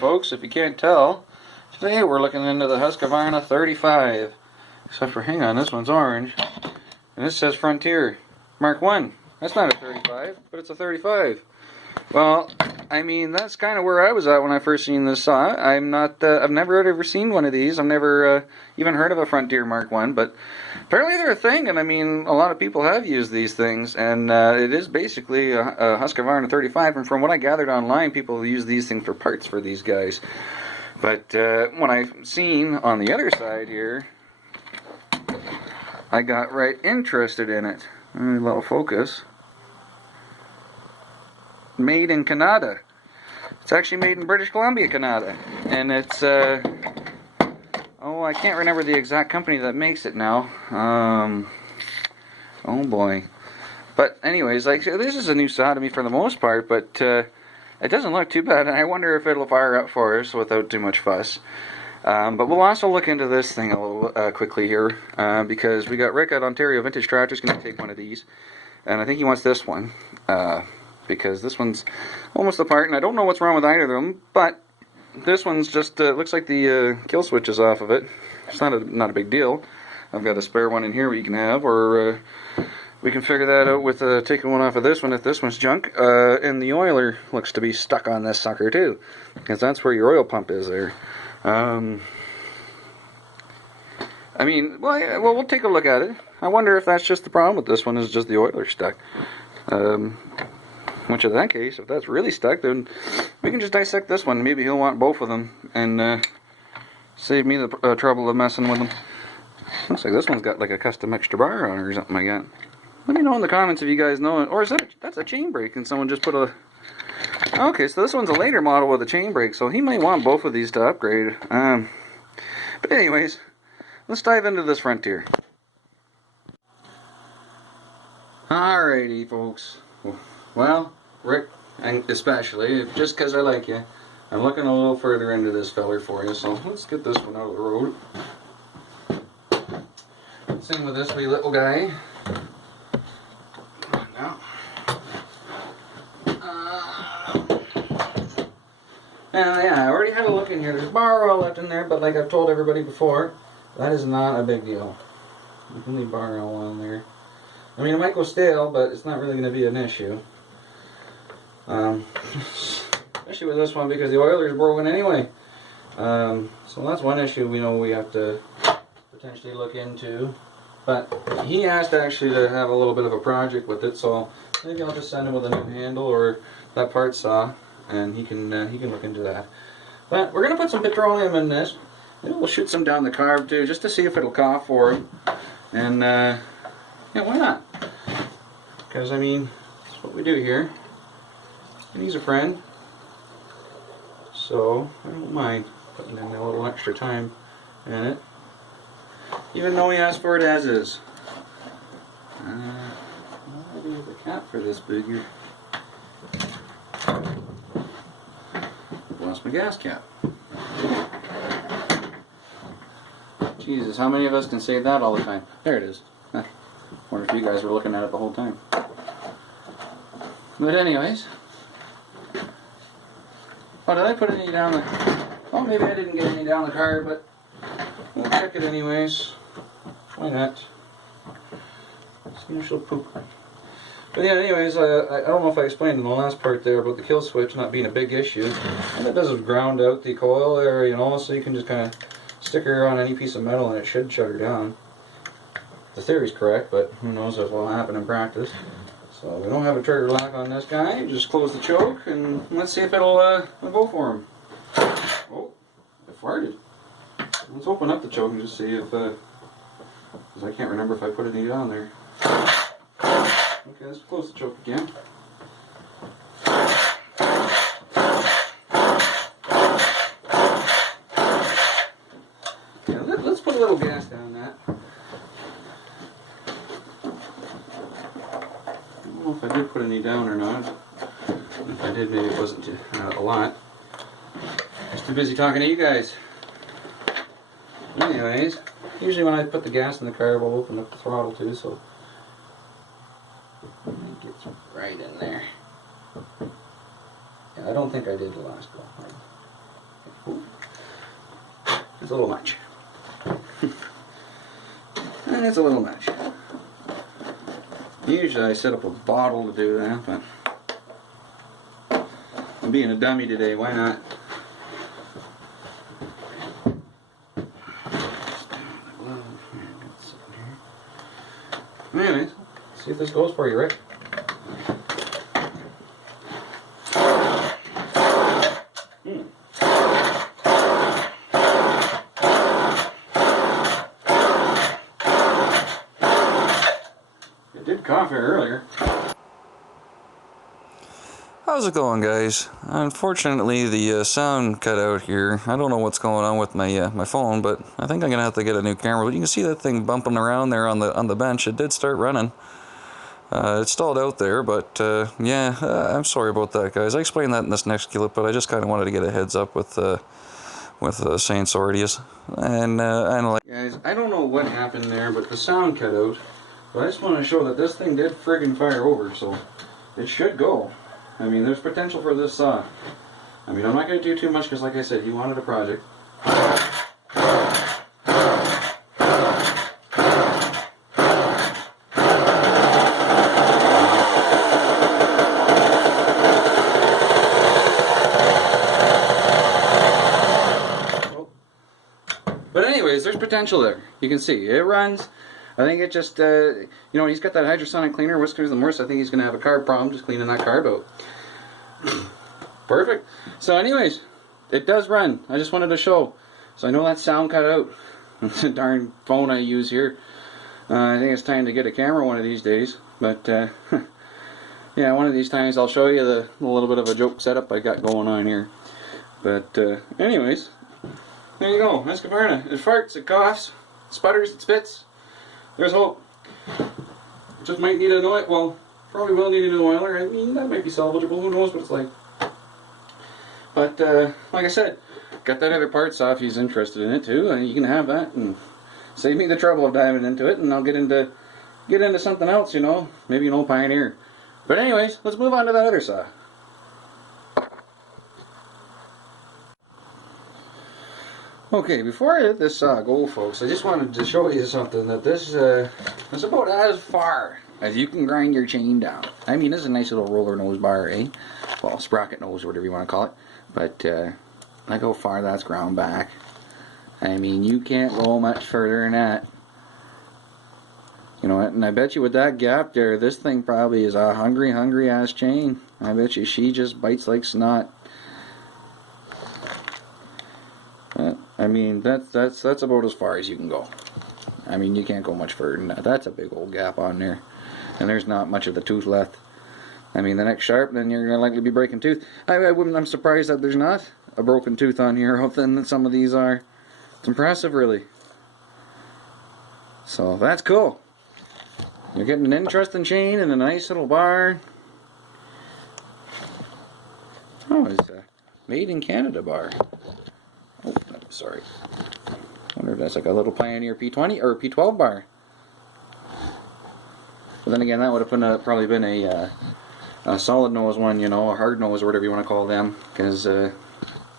folks, if you can't tell, today we're looking into the Husqvarna 35. Except for, hang on, this one's orange. And this says Frounteir Mark 1. That's not a 35, but it's a 35. Well, I mean, that's kind of where I was at when I first seen this saw. I've never ever seen one of these. I've never even heard of a Frounteir Mark 1, but apparently they're a thing, and I mean, a lot of people have used these things, and it is basically a Husqvarna 35, and from what I gathered online, people use these things for parts for these guys. But when I've seen on the other side here, I got right interested in it. A little focus. Made in Canada. It's actually made in British Columbia, Canada, and it's oh, I can't remember the exact company that makes it now. Oh boy. But anyways, like, this is a new saw to me for the most part, but it doesn't look too bad, and I wonder if it'll fire up for us without too much fuss. But we'll also look into this thing a little quickly here, because we got Rick at Ontario Vintage Tractors going to take one of these, and I think he wants this one. Because this one's almost apart, and I don't know what's wrong with either of them, but this one's just, looks like the kill switch is off of it. It's not a big deal. I've got a spare one in here we can have, or we can figure that out with taking one off of this one if this one's junk. And the oiler looks to be stuck on this sucker too, because that's where your oil pump is there. I mean, well, yeah, well, we'll take a look at it. I wonder if that's just the problem with this one, is just the oiler stuck. Which in that case, if that's really stuck, then we can just dissect this one. Maybe he'll want both of them and save me the trouble of messing with them. Looks like this one's got like a custom extra bar on it or something like that. Let me know in the comments if you guys know it. Or is that's a chain brake and someone just put a... Okay, so this one's a later model with a chain brake, so he might want both of these to upgrade. But anyways, let's dive into this Frounteir. Alrighty, folks. Well, Rick, and especially, just because I like you, I'm looking a little further into this feller for you, so let's get this one out of the road. Same with this wee little guy. Come on now. Now, yeah, I already had a look in here. There's bar oil left in there, but like I've told everybody before, that is not a big deal. You can leave bar oil on there. I mean, it might go stale, but it's not really going to be an issue. Especially with this one, because the oiler is broken anyway. So that's one issue we know we have to potentially look into. But he asked actually to have a little bit of a project with it, so maybe I'll just send him with a new handle or that part saw, and he can look into that. But we're gonna put some petroleum in this. Maybe we'll shoot some down the carb too, just to see if it'll cough for him. And yeah, why not? Because I mean, that's what we do here. And he's a friend, so I don't mind putting in a little extra time in it, even though he asked for it as is. I'll do the cap for this bigger. Lost my gas cap. Jesus, how many of us can say that all the time? There it is. Wonder if you guys were looking at it the whole time. But anyways. Oh, did I put any down the... Oh, maybe I didn't get any down the car, but we'll check it anyways. Why not? See if she'll poop. But yeah, anyways, I don't know if I explained in the last part there about the kill switch not being a big issue. What it does is ground out the coil there, you know, so you can just kind of stick her on any piece of metal and it should shut her down. The theory's correct, but who knows if it'll happen in practice. So we don't have a trigger lock on this guy. Just close the choke and let's see if it'll go for him. Oh, it farted. Let's open up the choke and just see if, because I can't remember if I put any on there. Okay, let's close the choke again. Yeah, let's put a little gas down that. I don't know if I did put any down or not. If I did, maybe it wasn't a lot. Just too busy talking to you guys. Anyways, usually when I put the gas in the car, we'll open up the throttle too, so it gets right in there. Yeah, I don't think I did the last go. It's a little much. And it's a little much. Usually I set up a bottle to do that, but I'm being a dummy today, why not? Anyways, see if this goes for you, Rick. It did cough here earlier. How's it going, guys? Unfortunately, the sound cut out here. I don't know what's going on with my phone, but I think I'm gonna have to get a new camera. But you can see that thing bumping around there on the bench. It did start running. It stalled out there, but yeah, I'm sorry about that, guys. I explained that in this next clip, but I just kind of wanted to get a heads up with saying sorry to you. And like, guys, I don't know what happened there, but the sound cut out. But I just want to show that this thing did friggin' fire over, so it should go. I mean, there's potential for this saw. I mean, I'm not going to do too much because, like I said, he wanted a project. But anyways, there's potential there. You can see it runs. I think it just, you know, he's got that hydrosonic cleaner, whiskers and worse. I think he's going to have a carb problem just cleaning that carb out. Perfect. So anyways, it does run. I just wanted to show. So I know that sound cut out. It's a darn phone I use here. I think it's time to get a camera one of these days. But, yeah, one of these times I'll show you the little bit of a joke setup I got going on here. But, anyways, there you go. Husqvarna. It farts, it coughs, it sputters, it spits. There's hope. Just might need an oil. Well, probably will need a new oiler. I mean, that might be salvageable. Who knows what it's like. But like I said, got that other parts off. He's interested in it too, and you can have that and save me the trouble of diving into it. And I'll get into something else. You know, maybe an old Pioneer. But anyways, let's move on to that other saw. Okay, before I let this saw go, folks, I just wanted to show you something, that this is about as far as you can grind your chain down. I mean, this is a nice little roller nose bar, eh? Well, sprocket nose, whatever you want to call it. But, look how far that's ground back. I mean, you can't go much further than that. You know what, and I bet you with that gap there, this thing probably is a hungry ass chain. I bet you she just bites like snot. I mean, that's about as far as you can go. I mean, you can't go much further than that. That's a big old gap on there. And there's not much of the tooth left. I mean, the next sharp, then you're going to likely be breaking tooth. I'm surprised that there's not a broken tooth on here, how thin that some of these are. It's impressive, really. So, that's cool. You're getting an interesting chain and a nice little bar. Oh, it's a made in Canada bar. Oh, sorry. I wonder if that's like a little Pioneer P20 or P12 bar. But then again, that would have probably been a solid nose one, you know, a hard nose or whatever you want to call them, because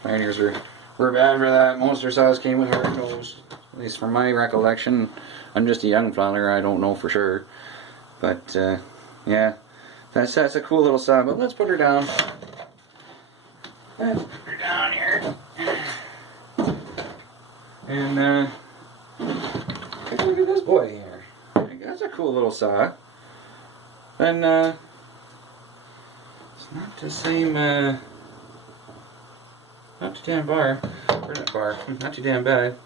Pioneers were bad for that. Most of their saws came with hard nose, at least from my recollection. I'm just a young flounder, I don't know for sure. But yeah, that's a cool little saw. But let's put her down. Let's put her down here. And take a look at this boy here. That's a cool little saw. And it's not the same, not too damn not too damn bad.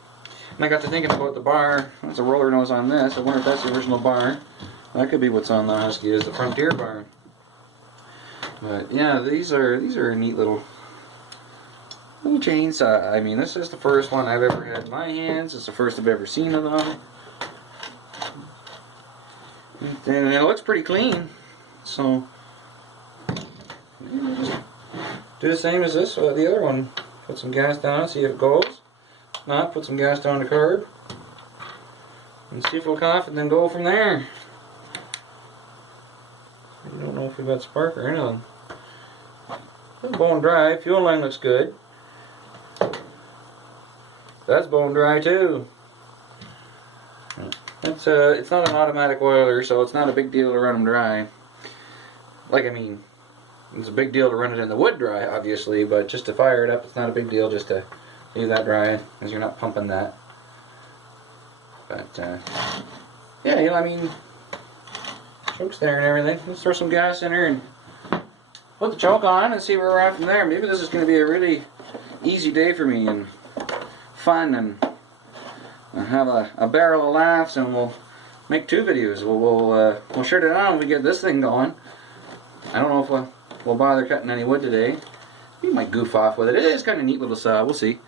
And I got to thinking about the bar. There's a roller nose on this. I wonder if that's the original bar. That could be what's on the Husky, is the Frounteir bar. But yeah, these are a neat little chainsaw. I mean, this is the first one I've ever had in my hands. It's the first I've ever seen of them. And it looks pretty clean. So, just do the same as this, the other one. Put some gas down, see if it goes. If not, put some gas down the curb. And see if it'll cough, and then go from there. I don't know if we've got spark or anything. Bone dry, fuel line looks good. That's bone dry too. It's not an automatic oiler, so it's not a big deal to run them dry. Like, I mean, it's a big deal to run it in the wood dry, obviously, but just to fire it up, it's not a big deal just to leave that dry, because you're not pumping that. But, yeah, you know, I mean, choke's there and everything. Let's throw some gas in her and put the choke on and see where we're at from there. Maybe this is going to be a really easy day for me and fun, and have a barrel of laughs, and we'll make 2 videos. We'll shut it on when we get this thing going. I don't know if we'll bother cutting any wood today. We might goof off with it. It is kind of neat little saw. We'll see.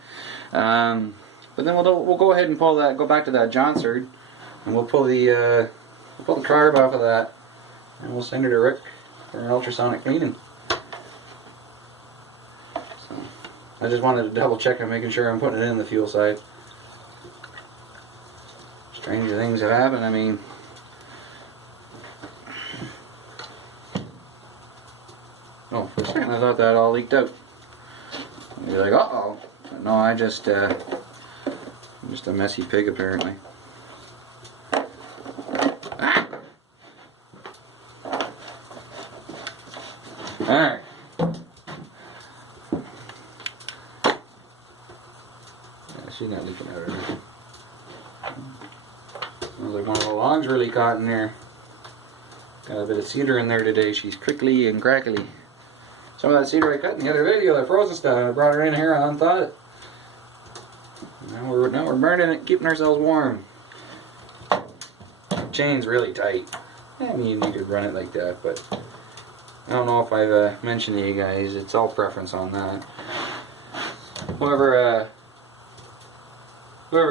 But then we'll go ahead and go back to that Johnsard, and we'll pull the carb off of that, and we'll send her to Rick for an ultrasonic cleaning. So I just wanted to double check and making sure I'm putting it in the fuel side. Stranger things have happened. I mean, oh, for a second I thought that all leaked out. You're like, uh-oh. No, I'm just a messy pig apparently. Ah! Alright. Yeah, she's not leaking out of there. Sounds like one of the logs really caught in there. Got a bit of cedar in there today. She's crickly and crackly. Some of that cedar I cut in the other video, that frozen stuff, I brought her in here, I unthawed it. Now we're burning it, keeping ourselves warm. Chain's really tight. I mean, you could run it like that, but I don't know if I've mentioned to you guys. It's all preference on that. Whoever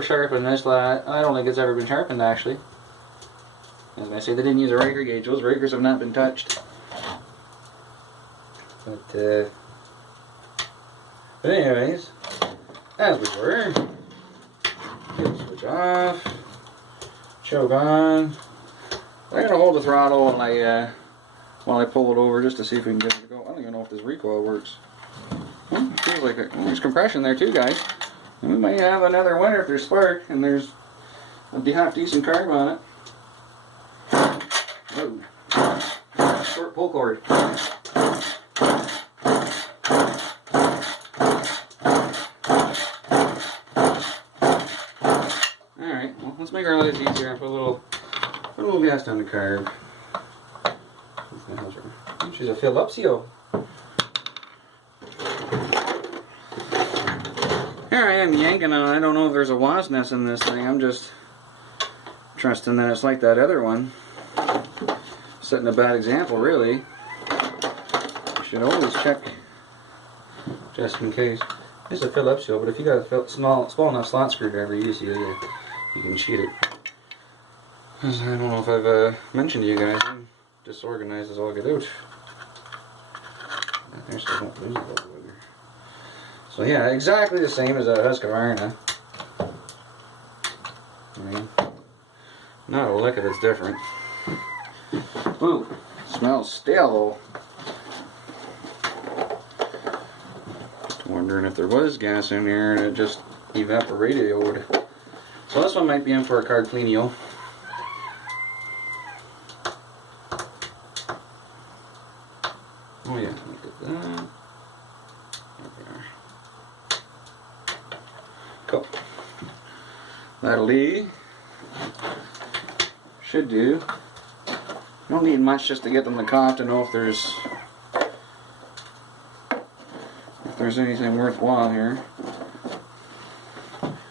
sharpened this, I don't think it's ever been sharpened actually. As I say, they didn't use a raker gauge. Those rakers have not been touched. But anyways, as we were, switch off, choke on. I'm gonna hold the throttle while I pull it over just to see if we can get it to go. I don't even know if this recoil works. Well, it feels like there's compression there too, guys. And we might have another winner if there's spark and there's a half decent carb on it. Oh, short pull cord. Alright, well, let's make our lives easier and put a little gas down the carb. She's a Philipsio. Here I am yanking on it. I don't know if there's a wasp nest in this thing. I'm just trusting that it's like that other one. Setting a bad example, really. You should always check just in case. This is a Philipsio, but if you got a small enough slot screwdriver, you can cheat it. I don't know if I've mentioned to you guys, I'm disorganized as all get out. I still don't lose it all the way there. So yeah, exactly the same as a Husqvarna. I mean, not a lick of it's different. Ooh, smells stale. Wondering if there was gas in here and it just evaporated. So this one might be in for a card cleanio. Oh yeah, look at that. There we are. Cool. That'll do. Should do. Don't need much just to get them to cough to know if there's anything worthwhile here.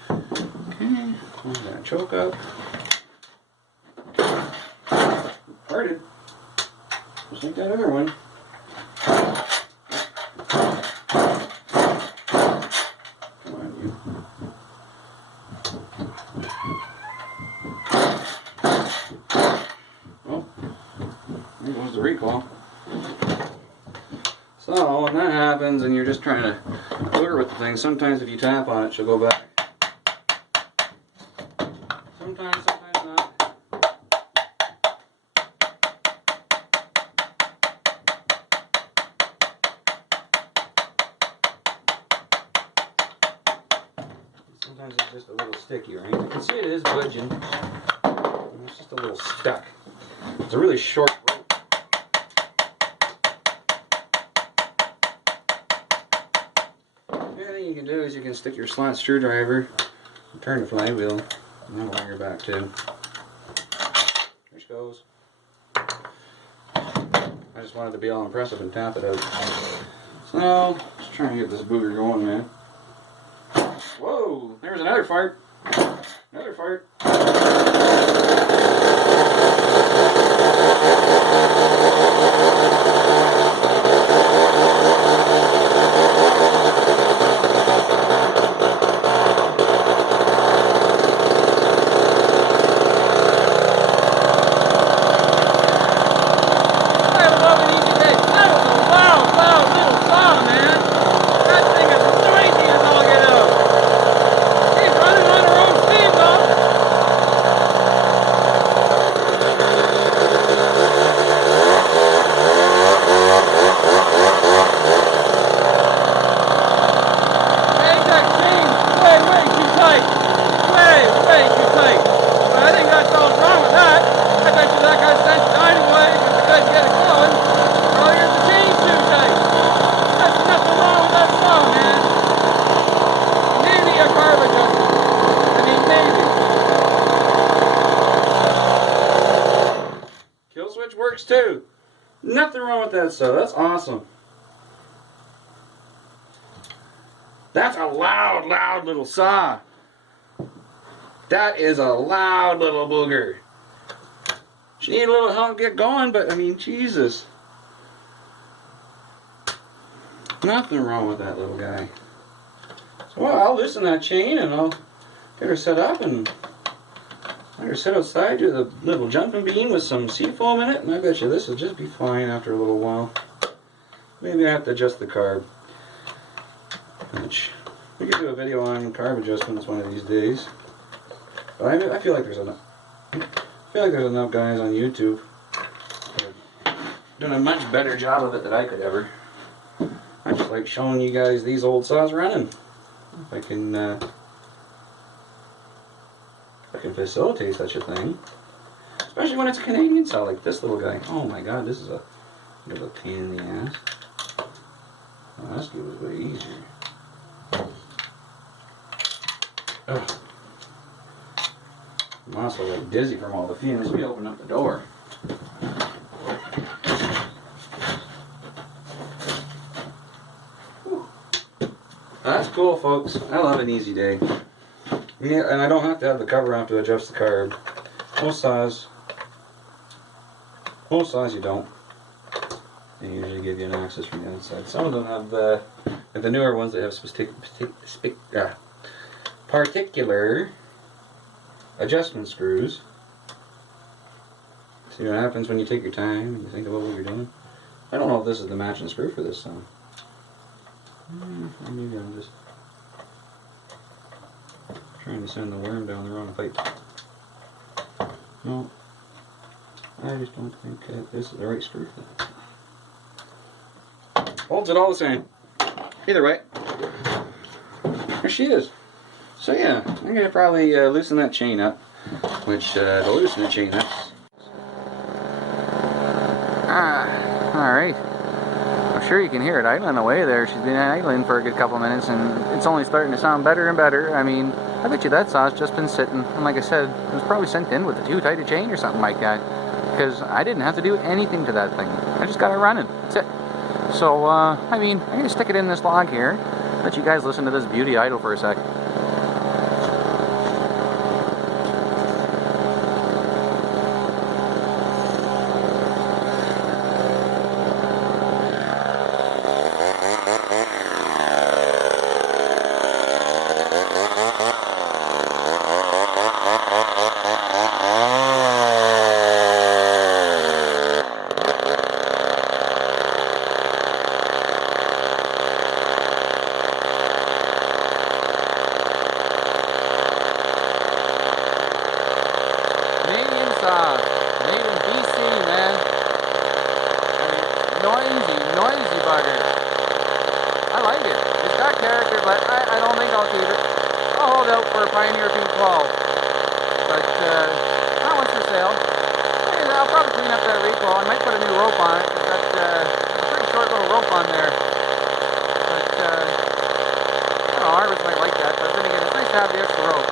Okay, close that choke up. Parted. Just like that other one. Come on, you. Oh, there goes the recoil. So when that happens and you're just trying to clear with the thing, sometimes if you tap on it, she'll go back. Sometimes not. sometimes it's just a little sticky, right? You can see it is budging. It's just a little stuck. It's a really short rope. The other thing you can do is you can stick your slot screwdriver and turn the flywheel, and that'll bring her back too. There she goes. I just wanted to be all impressive and tap it out. So, just trying to get this booger going, man. Whoa, there's another fart. Another fart. Works too. Nothing wrong with that, so that's awesome. That's a loud little saw. That is a loud little booger. She need a little help to get going, but I mean, Jesus. Nothing wrong with that little guy. So well, I'll loosen that chain and I'll get her set up and let her sit outside with a little jumping bean with some seed foam in it, and I bet you this will just be fine after a little while. Maybe I have to adjust the carb. Which we could do a video on carb adjustments one of these days. But I feel like there's enough. I feel like there's enough guys on YouTube doing a much better job of it than I could ever. I just like showing you guys these old saws running. If I can facilitate such a thing, especially when it's a Canadian saw like this little guy. Oh my God, this is a bit of a pain in the ass. The husky was way easier. Ugh. I'm also like dizzy from all the fumes. We open up the door. Whew. That's cool, folks. I love an easy day. Yeah, and I don't have to have the cover on to adjust the carb. Most saws you don't. They usually give you an access from the outside. Some of them have the newer ones that have particular adjustment screws. See what happens when you take your time and you think about what you're doing. I don't know if this is the matching screw for this saw. Maybe I'm just trying to send the worm down the wrong pipe. No, I just don't think this is the right screw for that. Holds it all the same. Either way, there she is. So yeah, I'm going to probably loosen that chain up, which to loosen the chain up. Alright. I'm sure you can hear it idling away there. She's been idling for a good couple minutes and it's only starting to sound better and better. I mean, I bet you that saw's just been sitting, and like I said, it was probably sent in with too tight a chain or something like that, because I didn't have to do anything to that thing. I just got it running. That's it. So, I mean, I'm going to stick it in this log here, let you guys listen to this beauty idle for a sec. recall. But that one's for sale. And I'll probably clean up that recall. I might put a new rope on it. It's got a pretty short little rope on there. But I don't know, Harvest might like that. But then again, it's nice to have the extra rope.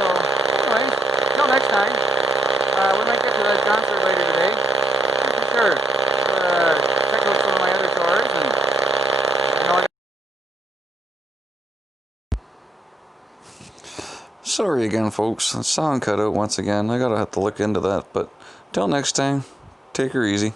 So anyways, until next time, we might get to the concert later today. I'm not sure. Check out some of my other chores and I know I Sorry again, folks. The sound cut out once again. I gotta have to look into that. But till next time, take her easy.